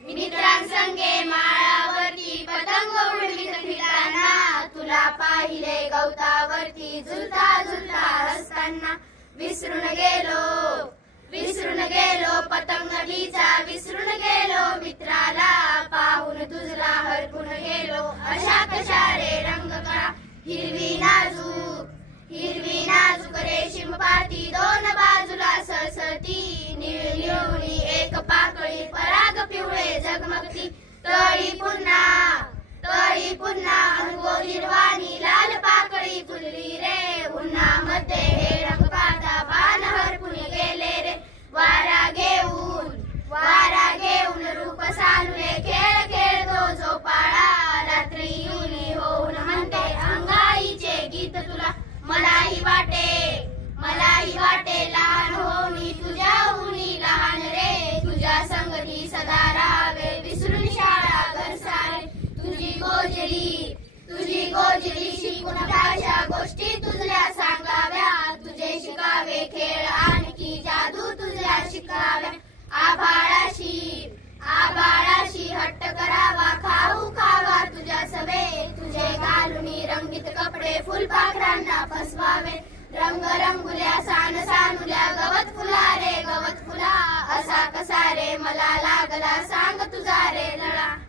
मित्रांसंगे माळावरती पतंग उडवीत फिरताना तुला पाहिले गवतावरती झुलता झुलता हसताना विसरून गेलो पतंगलीचा विसरून गेलो मित्राला पाहून तुझला हरपून गेलो अशा कशा रे रंगकळा हिरवी नाजूक रेशीम पाती दोन बाजूला सळसळती निळी एक पाकळी पराग पिवळे झगमगती तळी पुन्हा अंगो हिरवानी लाल पाकळी फुलली रे उन्हामध्ये हे रंग पाहता बाण हरपून गेले रे वारा घेऊन रूप सानुले खेळ खेळतो झोपाळा रात्री युनी होऊन म्हणते अंगाईचे गीत तुला मलाही वाटे लहान होऊनी तुझ्याहूनी लहान रे तुझ्या संगती सदा राहावे विसरून शाळा घर सारे तुझी गोजरी शिकून भाषा गोष्टी तुझल्या सांगाव्या तुझे शिकावे खेळ आणखी जादू तुझल्या शिकाव्या आभाळाशी हट्ट करावा खावा तुझ्या सवे तुझे घालूनी रंगीत कपडे फुलपाखरांना फसवावे रंगुल्या सानुल्या गवत फुला असा कसा रे मला लागला सांग तुझा रे लळा.